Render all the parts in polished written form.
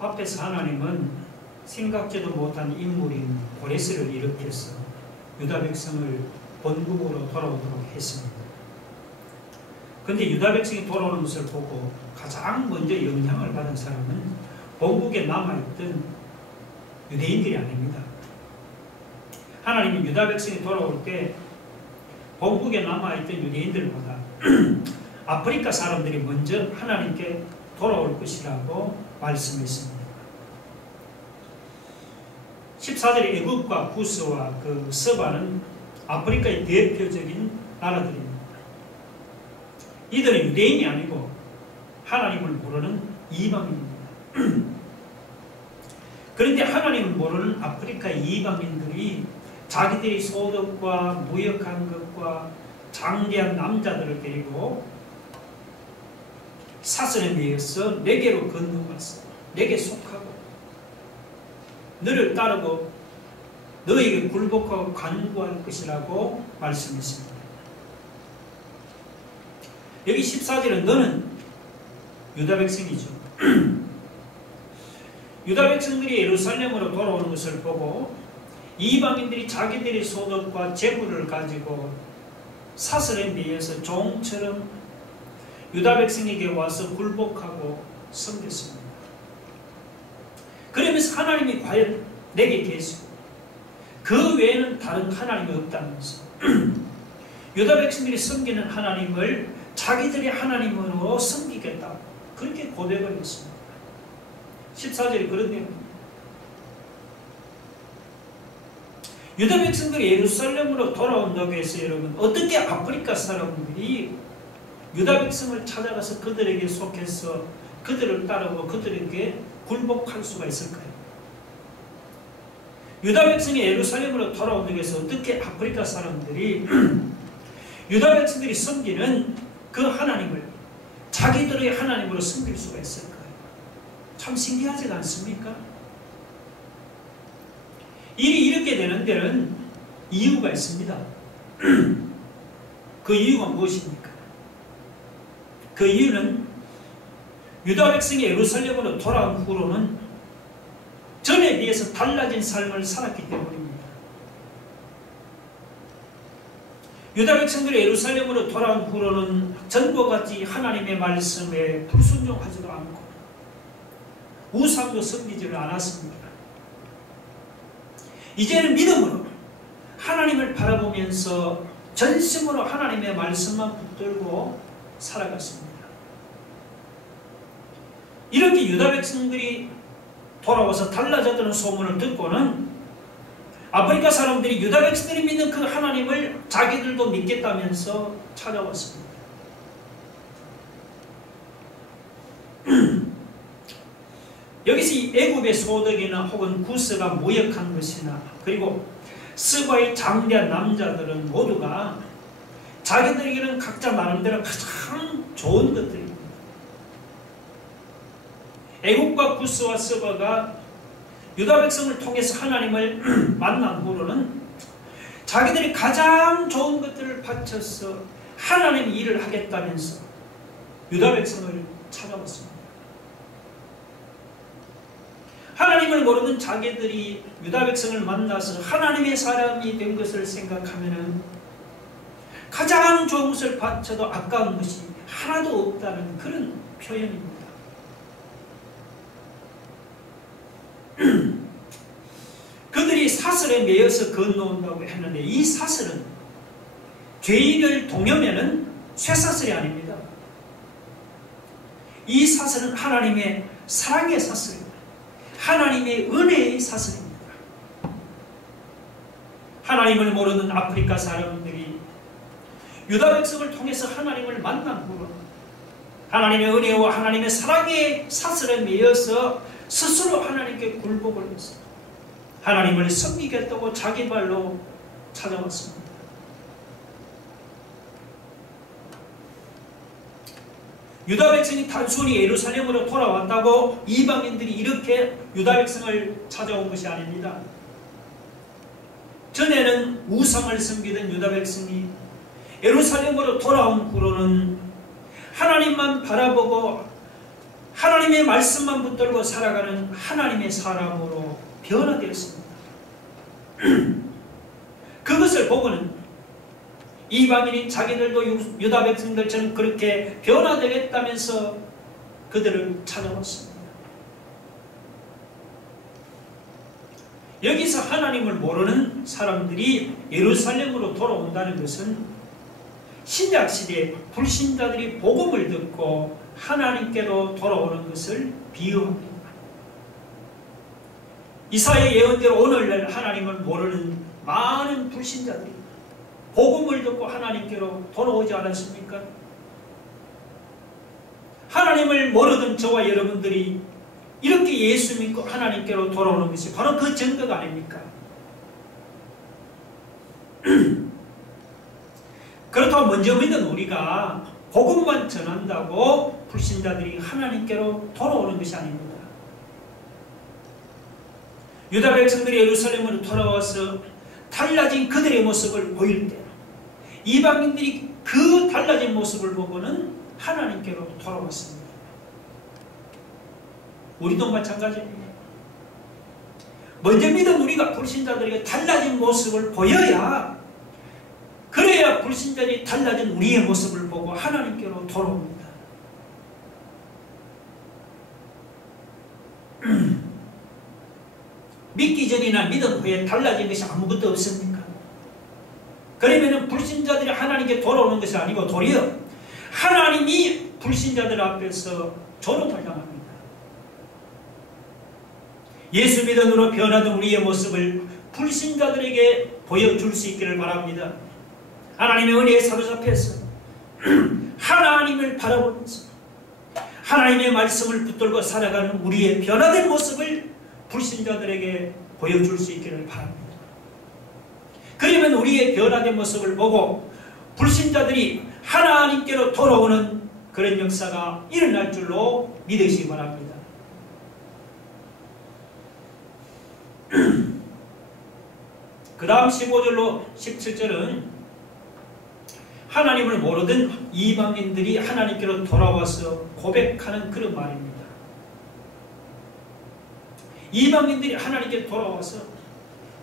앞에서 하나님은 생각지도 못한 인물인 고레스를 일으켜서 유다 백성을 본국으로 돌아오도록 했습니다. 그런데 유다 백성이 돌아오는 것을 보고 가장 먼저 영향을 받은 사람은 본국에 남아있던 유대인들이 아닙니다. 하나님이 유다 백성이 돌아올 때 본국에 남아있던 유대인들보다 아프리카 사람들이 먼저 하나님께 돌아올 것이라고 말씀했습니다. 14절에 애굽과 구스와 그 서바는 아프리카의 대표적인 나라들입니다. 이들은 유대인이 아니고 하나님을 모르는 이방인입니다. 그런데 하나님을 모르는 아프리카의 이방인들이 자기들이 소득과 무역한 것과 장대한 남자들을 데리고 사슬에 매여서 내게로 건너왔어. 내게 속하고 너를 따르고 너에게 굴복하고 간구할 것이라고 말씀했습니다. 여기 14절은 너는 유다 백성이죠. 유다 백성들이 예루살렘으로 돌아오는 것을 보고 이방인들이 자기들의 소득과 재물을 가지고 사슬에 매여서 종처럼 유다 백성에게 와서 굴복하고 섬겼습니다. 그러면서 하나님이 과연 내게 계시고 그 외에는 다른 하나님이 없다면서 유다 백성들이 섬기는 하나님을 자기들의 하나님으로 섬기겠다고 그렇게 고백을 했습니다. 14절이 그런 내용입니다. 유다 백성들이 예루살렘으로 돌아온다고 해서 여러분 어떻게 아프리카 사람들이 유다 백성을 찾아가서 그들에게 속해서 그들을 따르고 그들에게 굴복할 수가 있을까요? 유다 백성이 예루살렘으로 돌아온다고 해서 어떻게 아프리카 사람들이 유다 백성들이 섬기는 그 하나님을 자기들의 하나님으로 섬길 수가 있을까요? 참 신기하지 않습니까? 일이 이렇게 되는 데는 이유가 있습니다. 그 이유가 무엇입니까? 그 이유는 유다 백성이 예루살렘으로 돌아온 후로는 전에 비해서 달라진 삶을 살았기 때문입니다. 유다 백성들이 예루살렘으로 돌아온 후로는 전과 같이 하나님의 말씀에 불순종하지도 않고 우상도 섬기지를 않았습니다. 이제는 믿음으로 하나님을 바라보면서 전심으로 하나님의 말씀만 붙들고 살아갔습니다. 이렇게 유다 백성들이 돌아와서 달라졌다는 소문을 듣고는 아프리카 사람들이 유다 백성들이 믿는 그 하나님을 자기들도 믿겠다면서 찾아왔습니다. 여기서 이 애굽의 소득이나 혹은 구스가 무역한 것이나 그리고 스바의 장대한 남자들은 모두가 자기들에게는 각자 나름대로 가장 좋은 것들입니다. 애굽과 구스와 스바가 유다 백성을 통해서 하나님을 만난 후로는 자기들이 가장 좋은 것들을 바쳐서 하나님 일을 하겠다면서 유다 백성을 찾아왔습니다. 하나님을 모르는 자기들이 유다 백성을 만나서 하나님의 사람이 된 것을 생각하면 가장 좋은 것을 바쳐도 아까운 것이 하나도 없다는 그런 표현입니다. 그들이 사슬에 매여서 건너온다고 했는데 이 사슬은 죄인을 동여매는 쇠사슬이 아닙니다. 이 사슬은 하나님의 사랑의 사슬입니다. 하나님의 은혜의 사슬입니다. 하나님을 모르는 아프리카 사람들이 유다 백성을 통해서 하나님을 만난 후로 하나님의 은혜와 하나님의 사랑의 사슬에 매여서 스스로 하나님께 굴복을 했습니다. 하나님을 섬기겠다고 자기 발로 찾아왔습니다. 유다 백성이 단순히 예루살렘으로 돌아왔다고 이방인들이 이렇게 유다 백성을 찾아온 것이 아닙니다. 전에는 우상을 섬기던 유다 백성이 예루살렘으로 돌아온 후로는 하나님만 바라보고 하나님의 말씀만 붙들고 살아가는 하나님의 사람으로 변화되었습니다. 그것을 보고는 이방인인 자기들도 유다 백성들처럼 그렇게 변화되겠다면서 그들을 찾아왔습니다. 여기서 하나님을 모르는 사람들이 예루살렘으로 돌아온다는 것은 신약시대에 불신자들이 복음을 듣고 하나님께로 돌아오는 것을 비유합니다. 이사야 예언대로 오늘날 하나님을 모르는 많은 불신자들이 복음을 듣고 하나님께로 돌아오지 않았습니까? 하나님을 모르던 저와 여러분들이 이렇게 예수 믿고 하나님께로 돌아오는 것이 바로 그 증거가 아닙니까? 그렇다고 먼저 믿은 우리가 복음만 전한다고 불신자들이 하나님께로 돌아오는 것이 아닙니다. 유다 백성들이 예루살렘으로 돌아와서 달라진 그들의 모습을 보일 때 이방인들이 그 달라진 모습을 보고는 하나님께로 돌아왔습니다. 우리도 마찬가지입니다. 먼저 믿은 우리가 불신자들에게 달라진 모습을 보여야, 그래야 불신자들이 달라진 우리의 모습을 보고 하나님께로 돌아옵니다. 믿기 전이나 믿은 후에 달라진 것이 아무것도 없습니까? 그러면 불신자들이 하나님께 돌아오는 것이 아니고 도리어 하나님이 불신자들 앞에서 조롱을 당합니다. 예수 믿음으로 변화된 우리의 모습을 불신자들에게 보여줄 수 있기를 바랍니다. 하나님의 은혜에 사로잡혀서 하나님을 바라보면서 하나님의 말씀을 붙들고 살아가는 우리의 변화된 모습을 불신자들에게 보여줄 수 있기를 바랍니다. 그러면 우리의 변화된 모습을 보고 불신자들이 하나님께로 돌아오는 그런 역사가 일어날 줄로 믿으시기 바랍니다. 그 다음 15절로 17절은 하나님을 모르던 이방인들이 하나님께로 돌아와서 고백하는 그런 말입니다. 이방인들이 하나님께 돌아와서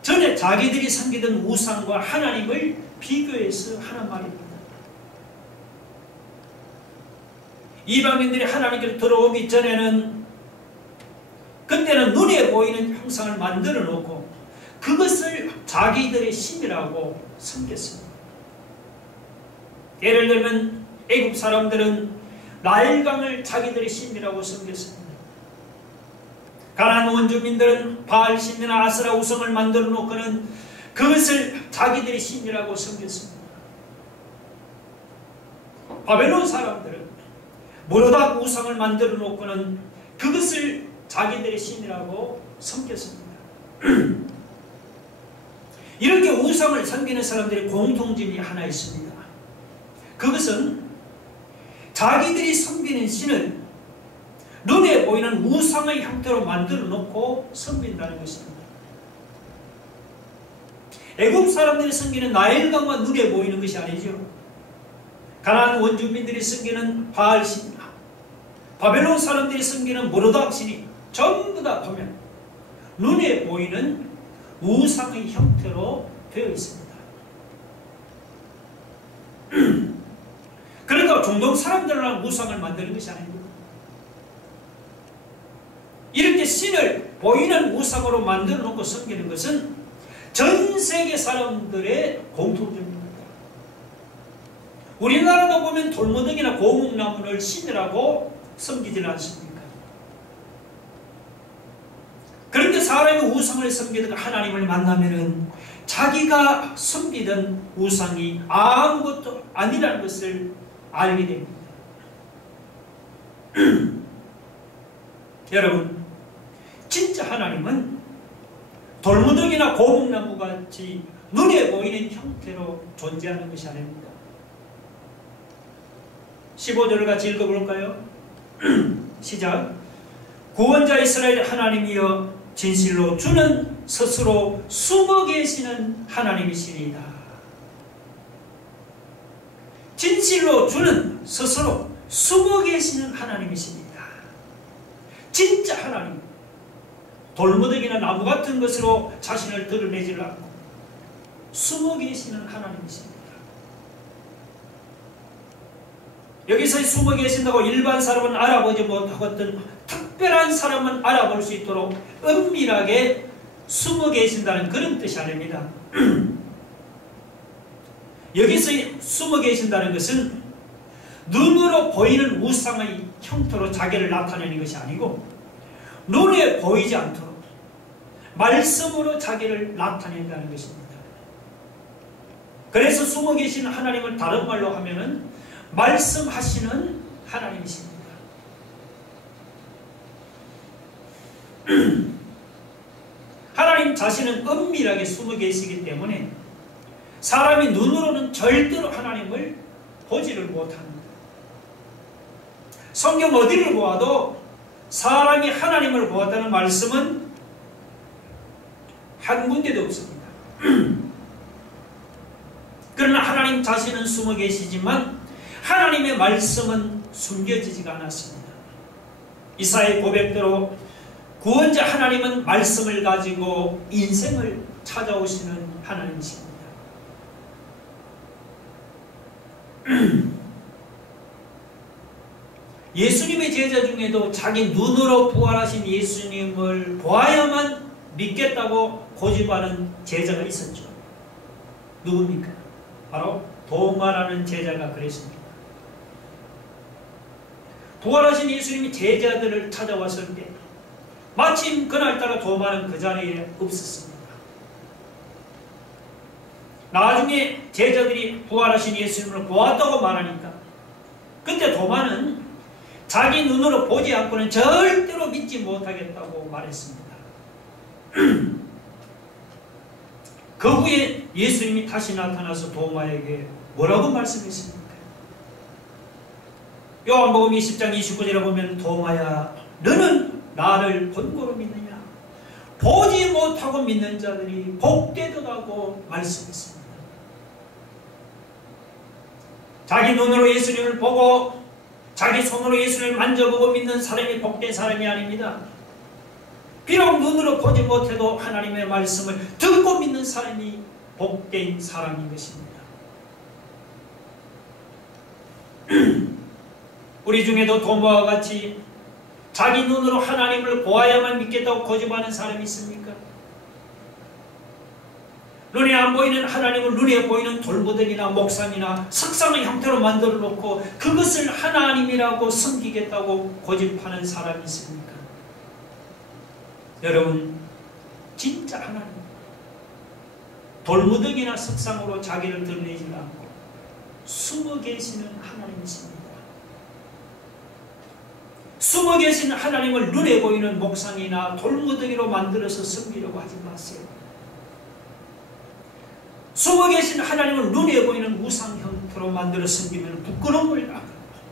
전에 자기들이 섬기던 우상과 하나님을 비교해서 하는 말입니다. 이방인들이 하나님께로 들어오기 전에는 그때는 눈에 보이는 형상을 만들어 놓고 그것을 자기들의 신이라고 섬겼습니다. 예를 들면 애굽 사람들은 나일강을 자기들의 신이라고 섬겼습니다. 가나안 원주민들은 바알 신이나 아스라 우상을 만들어 놓고는 그것을 자기들의 신이라고 섬겼습니다. 바벨론 사람들은 모르닥 우상을 만들어 놓고는 그것을 자기들의 신이라고 섬겼습니다. 이렇게 우상을 섬기는 사람들의 공통점이 하나 있습니다. 그것은 자기들이 섬기는 신을 눈에 보이는 우상의 형태로 만들어 놓고 섬긴다는 것입니다. 애굽 사람들이 섬기는 나일강과 눈에 보이는 것이 아니죠. 가나안 원주민들이 섬기는 바알신, 바벨론 사람들이 섬기는 모르닥 신이 전부 다 보면 눈에 보이는 우상의 형태로 되어 있습니다. 그러니까 중동 사람들은 우상을 만드는 것이 아닙니다. 이렇게 신을 보이는 우상으로 만들어 놓고 섬기는 것은 전 세계 사람들의 공통점입니다. 우리나라도 보면 돌무더기나 고목나무를 신이라고 섬기지는 않습니까? 그런데 사람이 우상을 섬기다가 하나님을 만나면은 자기가 섬기던 우상이 아무것도 아니라는 것을 알게 됩니다. 여러분, 진짜 하나님은 돌무더기나 고목나무 같이 눈에 보이는 형태로 존재하는 것이 아닙니다. 15절을 같이 읽어볼까요? 시작. 구원자 이스라엘 하나님이여 진실로 주는 스스로 숨어 계시는 하나님이시니이다. 진실로 주는 스스로 숨어 계시는 하나님이십니다. 진짜 하나님, 돌무더기나 나무 같은 것으로 자신을 드러내지 않고 숨어 계시는 하나님이십니다. 여기서 숨어 계신다고 일반 사람은 알아보지 못하고 어떤 특별한 사람은 알아볼 수 있도록 은밀하게 숨어 계신다는 그런 뜻이 아닙니다. 여기서 숨어 계신다는 것은 눈으로 보이는 우상의 형태로 자기를 나타내는 것이 아니고 눈에 보이지 않도록 말씀으로 자기를 나타낸다는 것입니다. 그래서 숨어 계신 하나님을 다른 말로 하면은 말씀하시는 하나님이십니다. 하나님 자신은 은밀하게 숨어 계시기 때문에 사람이 눈으로는 절대로 하나님을 보지를 못합니다. 성경 어디를 보아도 사람이 하나님을 보았다는 말씀은 한 군데도 없습니다. 그러나 하나님 자신은 숨어 계시지만 하나님의 말씀은 숨겨지지가 않았습니다. 이사야의 고백대로 구원자 하나님은 말씀을 가지고 인생을 찾아오시는 하나님이십니다. 예수님의 제자 중에도 자기 눈으로 부활하신 예수님을 보아야만 믿겠다고 고집하는 제자가 있었죠. 누굽니까? 바로 도마라는 제자가 그랬습니다. 부활하신 예수님이 제자들을 찾아왔을 때 마침 그날따라 도마는 그 자리에 없었습니다. 나중에 제자들이 부활하신 예수님을 보았다고 말하니까 그때 도마는 자기 눈으로 보지 않고는 절대로 믿지 못하겠다고 말했습니다. 그 후에 예수님이 다시 나타나서 도마에게 뭐라고 말씀했습니까? 요한복음 20장 29절에 보면 도마야 너는 나를 본고로 믿느냐? 보지 못하고 믿는 자들이 복되도다고 말씀했습니다. 자기 눈으로 예수님을 보고 자기 손으로 예수님을 만져보고 믿는 사람이 복된 사람이 아닙니다. 비록 눈으로 보지 못해도 하나님의 말씀을 듣고 믿는 사람이 복된 사람인 것입니다. 우리 중에도 도마와 같이 자기 눈으로 하나님을 보아야만 믿겠다고 고집하는 사람이 있습니까? 눈에 안 보이는 하나님을 눈에 보이는 돌무더기나 목상이나 석상의 형태로 만들어 놓고 그것을 하나님이라고 섬기겠다고 고집하는 사람이 있습니까? 여러분, 진짜 하나님, 돌무더기나 석상으로 자기를 드러내지 않고 숨어 계시는 하나님이십니다. 숨어 계신 하나님을 눈에 보이는 목상이나 돌무더기로 만들어서 섬기려고 하지 마세요. 숨어 계신 하나님을 눈에 보이는 우상 형태로 만들어 섬기면 부끄러움을 당하고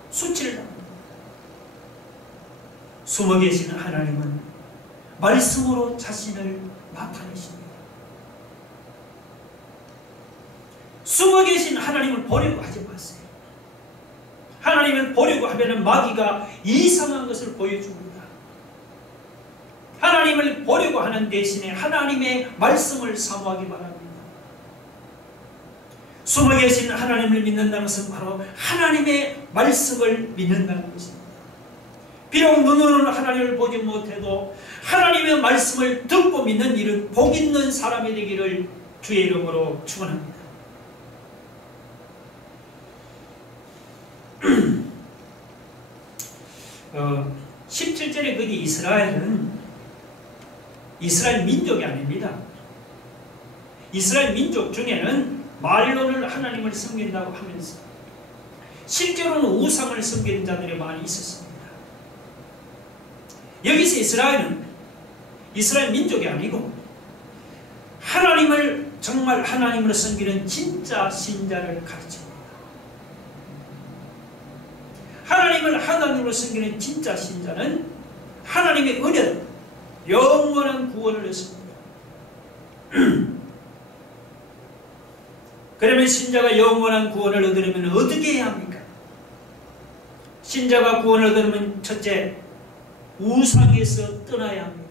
수치를 당합니다. 숨어 계신 하나님은 말씀으로 자신을 나타내십니다. 숨어 계신 하나님을 보려고 하지 마세요. 하나님을 보려고 하면 마귀가 이상한 것을 보여줍니다. 하나님을 보려고 하는 대신에 하나님의 말씀을 사모하기 바랍니다. 숨어 계신 하나님을 믿는다는 것은 바로 하나님의 말씀을 믿는다는 것입니다. 비록 눈으로는 하나님을 보지 못해도 하나님의 말씀을 듣고 믿는 일은 복 있는 사람이 되기를 주의 이름으로 축원합니다. 17절에 거기 이스라엘은 이스라엘 민족이 아닙니다. 이스라엘 민족 중에는 말로는 하나님을 섬긴다고 하면서 실제로는 우상을 섬기는 자들이 많이 있었습니다. 여기서 이스라엘은 이스라엘 민족이 아니고 하나님을 정말 하나님으로 섬기는 진짜 신자를 가르칩니다. 하나님을 하나님으로 섬기는 진짜 신자는 하나님의 은혜로 영원한 구원을 얻습니다. 그러면 신자가 영원한 구원을 얻으려면 어떻게 해야 합니까? 신자가 구원을 얻으려면 첫째, 우상에서 떠나야 합니다.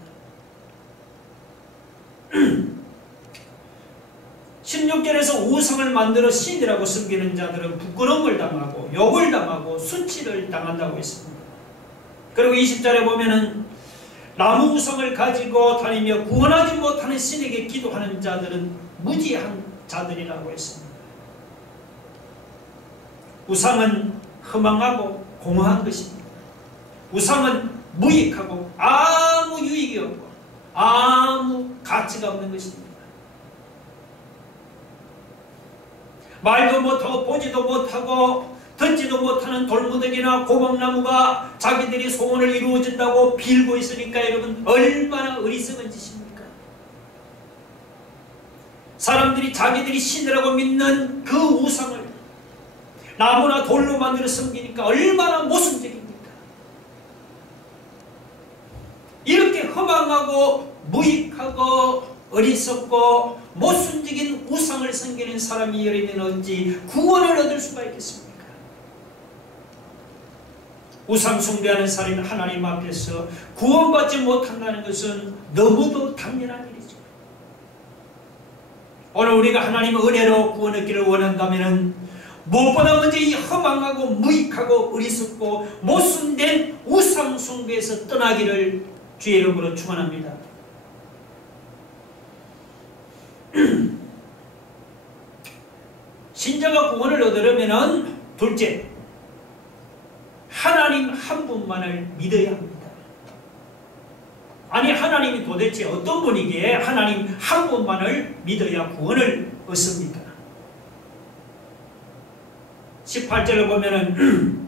16절에서 우상을 만들어 신이라고 섬기는 자들은 부끄러움을 당하고 욕을 당하고 수치를 당한다고 했습니다. 그리고 20절에 보면은 나무 우상을 가지고 다니며 구원하지 못하는 신에게 기도하는 자들은 무지한 자들이라고 했습니다. 우상은 허망하고 공허한 것입니다. 우상은 무익하고 아무 유익이 없고 아무 가치가 없는 것입니다. 말도 못하고 보지도 못하고 듣지도 못하는 돌무더기나 고목나무가 자기들이 소원을 이루어진다고 빌고 있으니까 여러분 얼마나 어리석은 짓입니까? 사람들이 자기들이 신이라고 믿는 그 우상을 나무나 돌로 만들어 섬기니까 얼마나 모순적입니까? 이렇게 허망하고 무익하고 어리석고 모순적인 우상을 섬기는 사람이 여러분 어찌 구원을 얻을 수가 있겠습니까? 우상 숭배하는 사람이 하나님 앞에서 구원받지 못한다는 것은 너무도 당연한 일이죠. 오늘 우리가 하나님의 은혜로 구원 얻기를 원한다면 무엇보다 먼저 이 허망하고 무익하고 어리석고 모순된 우상 숭배에서 떠나기를 주의 이름으로 축원합니다. 신자가 구원을 얻으려면 둘째, 하나님 한 분만을 믿어야 합니다. 아니 하나님이 도대체 어떤 분이기에 하나님 한 분만을 믿어야 구원을 얻습니까? 18절을 보면은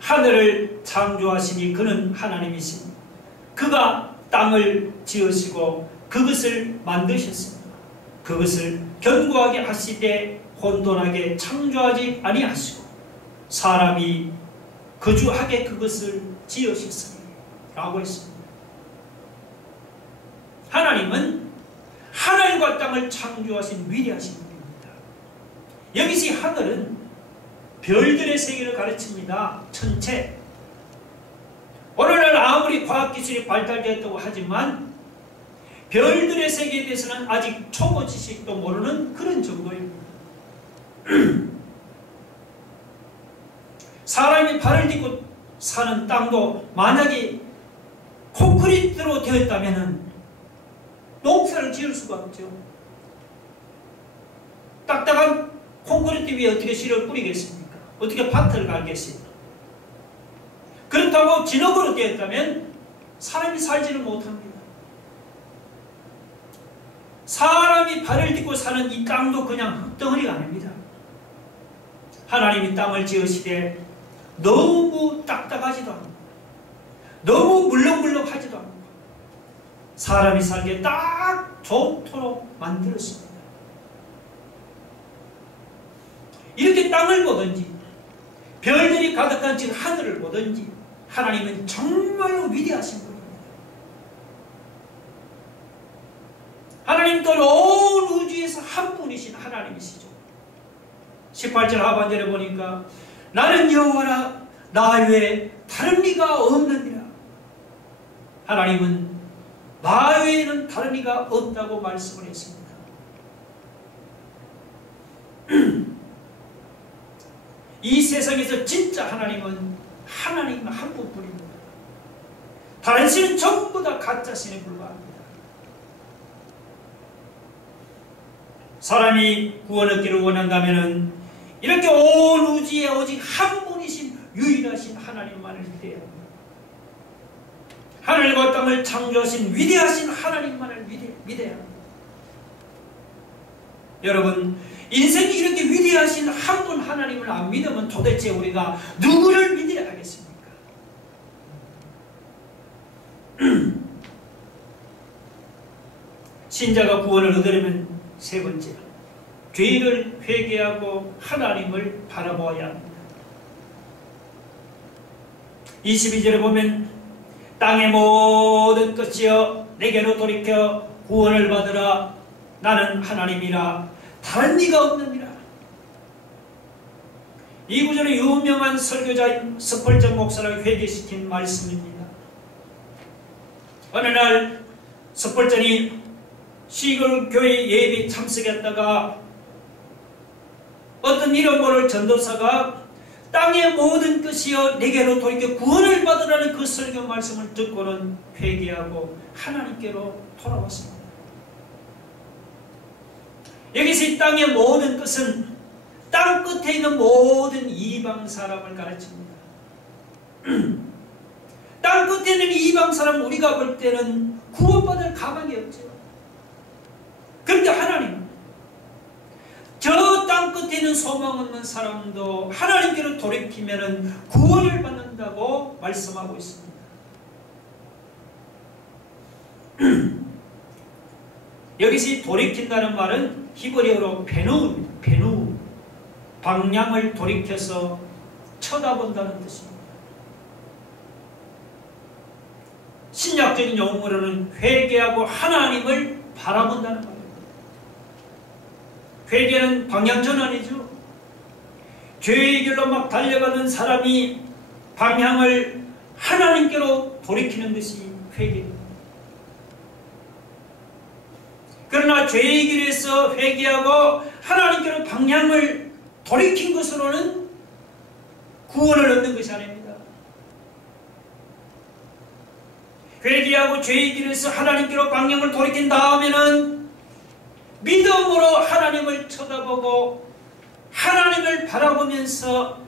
하늘을 창조하시니 그는 하나님이시니 그가 땅을 지으시고 그것을 만드셨습니다. 그것을 견고하게 하시되 혼돈하게 창조하지 아니하시고 사람이 거주하게 그것을 지으셨으니 라고 했습니다. 하나님은 하늘과 땅을 창조하신 위대하신 분입니다. 여기서 이 하늘은 별들의 세계를 가르칩니다. 천체. 오늘날 아무리 과학기술이 발달되었다고 하지만 별들의 세계에 대해서는 아직 초보 지식도 모르는 그런 정도입니다. 사람이 발을 딛고 사는 땅도 만약에 콘크리트로 되었다면 농사를 지을 수가 없죠. 딱딱한 콘크리트 위에 어떻게 씨를 뿌리겠습니까? 어떻게 밭을 갈겠습니까? 그렇다고 진흙으로 되었다면 사람이 살지를 못합니다. 사람이 발을 딛고 사는 이 땅도 그냥 흙덩어리가 아닙니다. 하나님이 땅을 지으시되 너무 딱딱하지도 않고 너무 물렁물렁하지도 않고 사람이 살기에 딱 좋도록 만들었습니다. 이렇게 땅을 보든지 별들이 가득한 지금 하늘을 보든지 하나님은 정말로 위대하신 분입니다. 하나님 또한 온 우주에서 한 분이신 하나님이시죠. 18절 하반절에 보니까 나는 여호와라 나 외에 다른 이가 없느니라. 하나님은 나 외에는 다른 이가 없다고 말씀을 했습니다. 이 세상에서 진짜 하나님은 하나님 한 분뿐입니다. 다른 신은 전부 다 가짜 신에 불과합니다. 사람이 구원 얻기를 원한다면 이렇게 온 우주에 오직 한 분이신 유일하신 하나님만을 믿어야 합니다. 하늘과 땅을 창조하신 위대하신 하나님만을 믿어야 합니다. 여러분, 인생이 이렇게 위대하신 한 분 하나님을 안 믿으면 도대체 우리가 누구를 믿어야 하겠습니까? 신자가 구원을 얻으려면 세 번째, 죄를 회개하고 하나님을 바라보아야 합니다. 22절에 보면 땅의 모든 것이여 내게로 돌이켜 구원을 받으라. 나는 하나님이라 다른 이가 없느니라. 이 구절은 유명한 설교자인 스펄전 목사를 회개시킨 말씀입니다. 어느 날 스펄전이 시골교회 예배 참석했다가 어떤 이름 모를 전도사가 땅의 모든 것이여 내게로 돌이켜 구원을 받으라는 그 설교 말씀을 듣고는 회개하고 하나님께로 돌아왔습니다. 여기서 이 땅의 모든 것은 땅 끝에 있는 모든 이방 사람을 가르칩니다. 땅 끝에 있는 이방 사람 우리가 볼 때는 구원받을 가망이 없죠. 그런데 하나님은 저 땅 끝에 있는 소망 없는 사람도 하나님께로 돌이키면 구원을 받는다고 말씀하고 있습니다. 여기서 이 돌이킨다는 말은 히브리어로 베누입니다. 베누. 방향을 돌이켜서 쳐다본다는 뜻입니다. 신약적인 용어로는 회개하고 하나님을 바라본다는 말입니다. 회개는 방향 전환이죠. 죄의 길로 막 달려가는 사람이 방향을 하나님께로 돌이키는 것이 회개입니다. 그러나 죄의 길에서 회개하고 하나님께로 방향을 돌이킨 것으로는 구원을 얻는 것이 아닙니다. 회개하고 죄의 길에서 하나님께로 방향을 돌이킨 다음에는 믿음으로 하나님을 쳐다보고 하나님을 바라보면서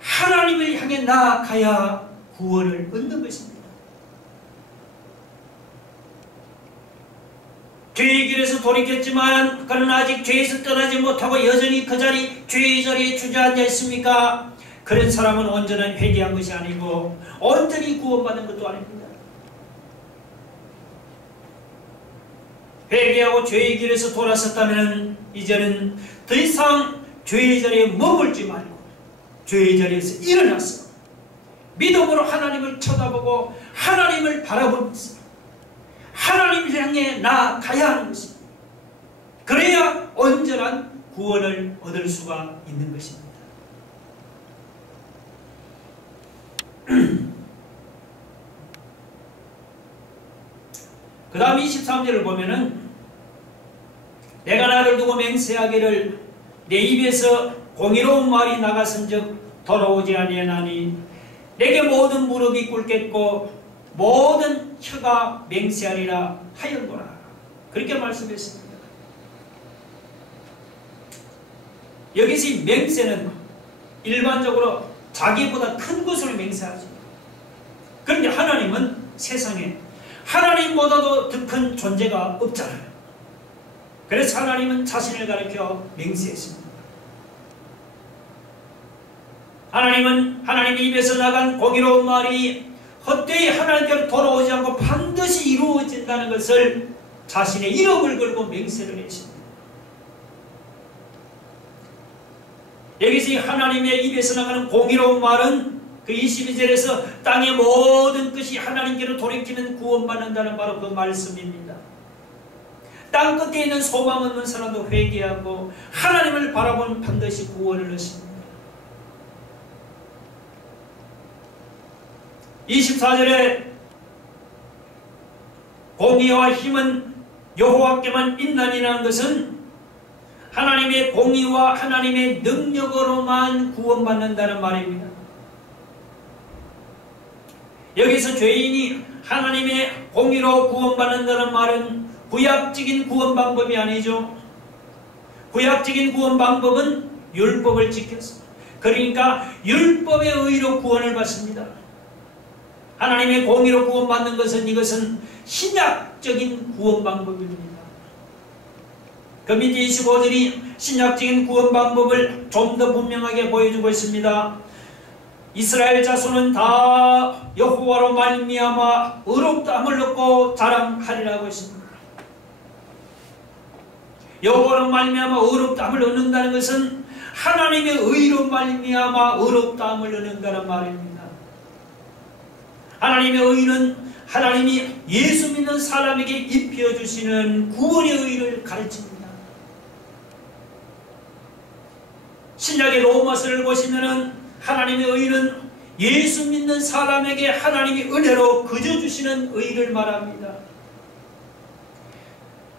하나님을 향해 나아가야 구원을 얻는 것입니다. 죄의 길에서 돌이켰지만 그러나 아직 죄에서 떠나지 못하고 여전히 그 자리 죄의 자리에 주저앉아 있습니까? 그런 사람은 온전한 회개한 것이 아니고 온전히 구원받은 것도 아닙니다. 회개하고 죄의 길에서 돌아섰다면 이제는 더 이상 죄의 자리에 머물지 말고 죄의 자리에서 일어나서 믿음으로 하나님을 쳐다보고 하나님을 바라보면서 하나님을 향해 나아가야 하는 것입니다. 그래야 온전한 구원을 얻을 수가 있는 것입니다. 그 다음 23절을 보면은 내가 나를 두고 맹세하기를 내 입에서 공의로운 말이 나갔은즉 돌아오지 아니하나니 내게 모든 무릎이 꿇겠고 모든 혀가 맹세하리라 하였노라. 그렇게 말씀했습니다. 여기서 이 맹세는 일반적으로 자기보다 큰 것을 맹세하죠. 그런데 하나님은 세상에 하나님보다도 더 큰 존재가 없잖아요. 그래서 하나님은 자신을 가리켜 맹세했습니다. 하나님은 하나님의 입에서 나간 공의로운 말이 헛되이 하나님께로 돌아오지 않고 반드시 이루어진다는 것을 자신의 이름을 걸고 맹세를 했습니다. 여기서 하나님의 입에서 나가는 공의로운 말은 그 22절에서 땅의 모든 것이 하나님께로 돌이키면 구원받는다는 바로 그 말씀입니다. 땅 끝에 있는 소망 없는 사람도 회개하고 하나님을 바라보면 반드시 구원을 얻습니다. 24절에 공의와 힘은 여호와께만 있나니라는 것은 하나님의 공의와 하나님의 능력으로만 구원받는다는 말입니다. 여기서 죄인이 하나님의 공의로 구원받는다는 말은 구약적인 구원 방법이 아니죠. 구약적인 구원 방법은 율법을 지켰습니다. 그러니까 율법의 의로 구원을 받습니다. 하나님의 공의로 구원받는 것은 이것은 신약적인 구원 방법입니다. 그 밑에 25절이 신약적인 구원 방법을 좀 더 분명하게 보여주고 있습니다. 이스라엘 자손은 다 여호와로 말미암아 의롭다함을 얻고 자랑하리라고 했습니다. 여호와로 말미암아 의롭다함을 얻는다는 것은 하나님의 의로 말미암아 의롭다함을 얻는다는 말입니다. 하나님의 의는 하나님이 예수 믿는 사람에게 입혀주시는 구원의 의를 가르칩니다. 신약의 로마서를 보시면은 하나님의 의는 예수 믿는 사람에게 하나님이 은혜로 그저 주시는 의를 말합니다.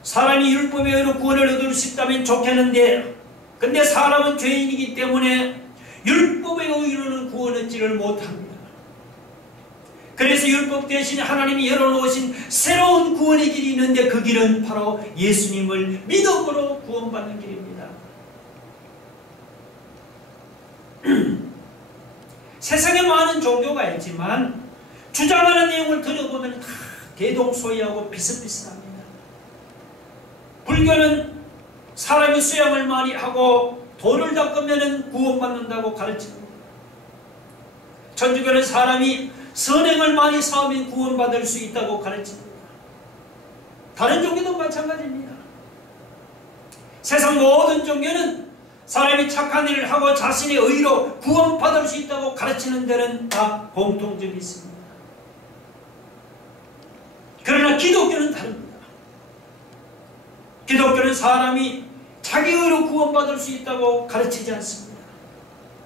사람이 율법의 의로 구원을 얻을 수 있다면 좋겠는데, 근데 사람은 죄인이기 때문에 율법의 의로는 구원 얻지를 못합니다. 그래서 율법 대신에 하나님이 열어놓으신 새로운 구원의 길이 있는데, 그 길은 바로 예수님을 믿음으로 구원받는 길입니다. 세상에 많은 종교가 있지만 주장하는 내용을 들어보면 다 대동소이하고 비슷비슷합니다. 불교는 사람이 수양을 많이 하고 돈을 닦으면 구원받는다고 가르칩니다. 천주교는 사람이 선행을 많이 쌓으면 구원받을 수 있다고 가르칩니다. 다른 종교도 마찬가지입니다. 세상 모든 종교는 사람이 착한 일을 하고 자신의 의로 구원받을 수 있다고 가르치는 데는 다 공통점이 있습니다. 그러나 기독교는 다릅니다. 기독교는 사람이 자기 의로 구원받을 수 있다고 가르치지 않습니다.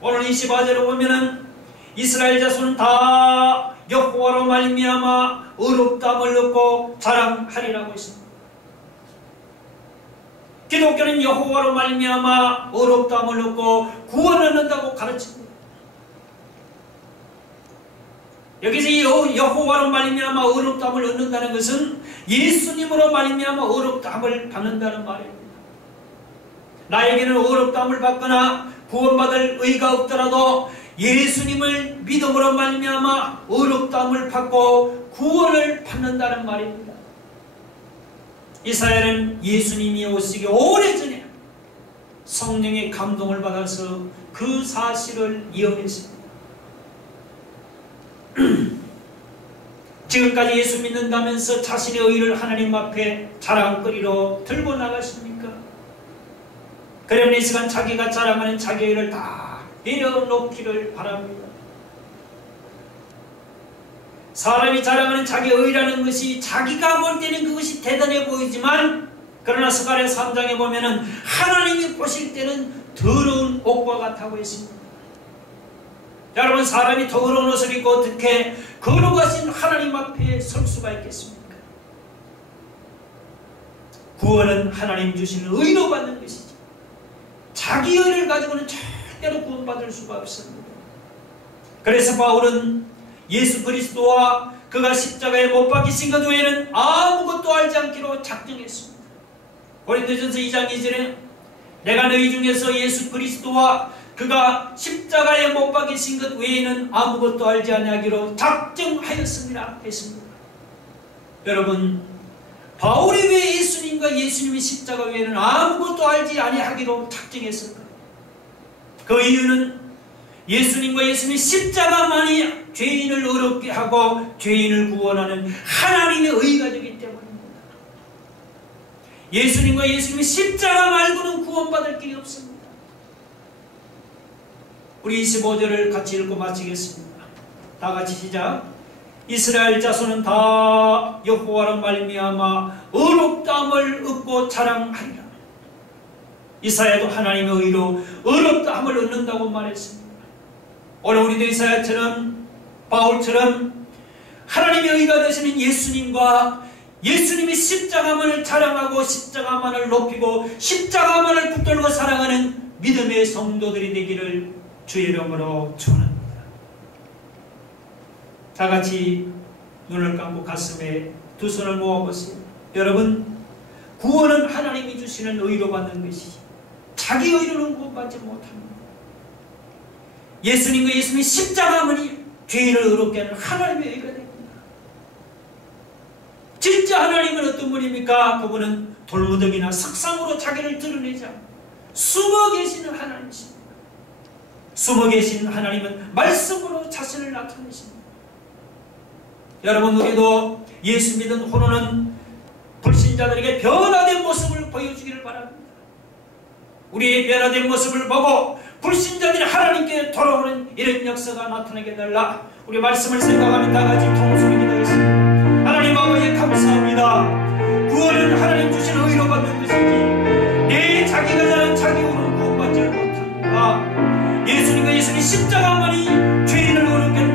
오늘 24절을 보면은 이스라엘 자손은 다 여호와로 말미암아 의롭다함을 얻고 자랑하리라고 했습니다. 기독교는 여호와로 말미암아 의롭다함을 얻고 구원을 얻는다고 가르칩니다. 여기서 이 여호와로 말미암아 의롭다함을 얻는다는 것은 예수님으로 말미암아 의롭다함을 받는다는 말입니다. 나에게는 의롭다함을 받거나 구원받을 의가 없더라도 예수님을 믿음으로 말미암아 의롭다함을 받고 구원을 받는다는 말입니다. 이스라엘은 예수님이 오시기 오래전에 성령의 감동을 받아서 그 사실을 예언했습니다. 지금까지 예수 믿는다면서 자신의 의를 하나님 앞에 자랑거리로 들고 나가십니까? 그러면 이 시간 자기가 자랑하는 자기 의를 다 내려놓기를 바랍니다. 사람이 자랑하는 자기 의라는 것이 자기가 볼 때는 그것이 대단해 보이지만, 그러나 스가랴 3장에 보면은 하나님이 보실 때는 더러운 옷과 같다고 했습니다. 여러분, 사람이 더러운 옷을 입고 어떻게 거룩하신 하나님 앞에 설 수가 있겠습니까? 구원은 하나님 주시는 의로 받는 것이죠. 자기 의를 가지고는 절대로 구원받을 수가 없습니다. 그래서 바울은 예수 그리스도와 그가 십자가에 못 박히신 것 외에는 아무것도 알지 않기로 작정했습니다. 고린도전서 2장 2절에 내가 너희 중에서 예수 그리스도와 그가 십자가에 못 박히신 것 외에는 아무것도 알지 아니하기로 작정하였습니다 했습니다. 여러분, 바울이 왜 예수님과 예수님의 십자가 외에는 아무것도 알지 아니하기로 작정했을까요? 그 이유는 예수님과 예수님의 십자가만이 죄인을 의롭게 하고 죄인을 구원하는 하나님의 의가 되기 때문입니다. 예수님과 예수님의 십자가 말고는 구원받을 길이 없습니다. 우리 25절을 같이 읽고 마치겠습니다. 다 같이 시작. 이스라엘 자손은 다 여호와로 말미암아 의롭다함을 얻고 자랑하리라. 이사야도 하나님의 의로 의롭다함을 얻는다고 말했습니다. 오늘 우리도 이사야처럼 바울처럼 하나님의 의가 되시는 예수님과 예수님의 십자가만을 자랑하고 십자가만을 높이고 십자가만을 붙들고 사랑하는 믿음의 성도들이 되기를 주의 이름으로 축원합니다. 다 같이 눈을 감고 가슴에 두 손을 모아보세요. 여러분, 구원은 하나님이 주시는 의로 받는 것이지 자기 의로는 구원받지 못합니다. 예수님과 예수님의 십자가만이 죄인을 의롭게 하는 하나님의 의가 됩니다. 진짜 하나님은 어떤 분입니까? 그분은 돌무더기나 석상으로 자기를 드러내지 않고 숨어 계시는 하나님이십니다. 숨어 계신 하나님은 말씀으로 자신을 나타내십니다. 여러분, 우리도 예수 믿은 후로는 불신자들에게 변화된 모습을 보여주기를 바랍니다. 우리의 변화된 모습을 보고 불신자들이 하나님께 돌아오는 이런 역사가 나타나게 달라 우리 말씀을 생각하면 다 같이 통성을 기도하겠습니다. 하나님 아버지 감사합니다. 구원은 하나님 주신 의로 받는 것이지 내 자기가 자는 자기 의로 구원받지 못합니다. 예수님과 예수님 십자가만이 죄인을 의롭게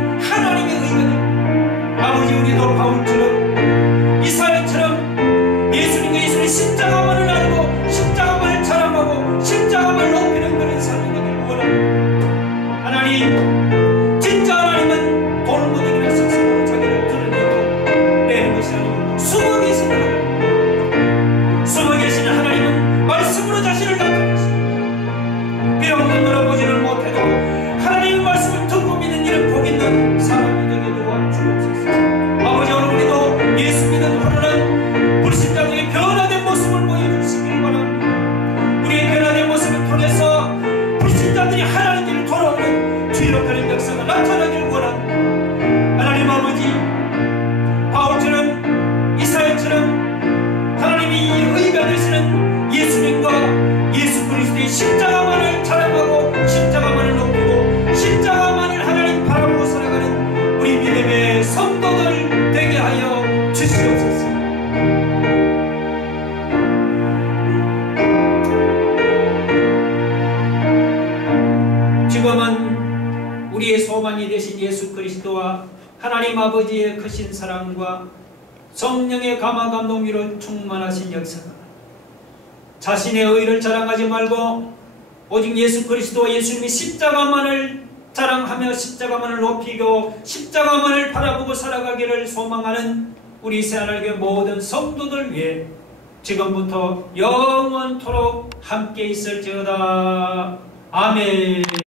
주옵소서. 지금은 우리의 소망이 되신 예수 그리스도와 하나님 아버지의 크신 사랑과 성령의 감화 감동으로 충만하신 역사가 자신의 의를 자랑하지 말고 오직 예수 그리스도와 예수님의 십자가만을 자랑하며 십자가만을 높이고 십자가만을 바라보고 살아가기를 소망하는 우리 새하늘교회 모든 성도들 위해 지금부터 영원토록 함께 있을지어다. 아멘.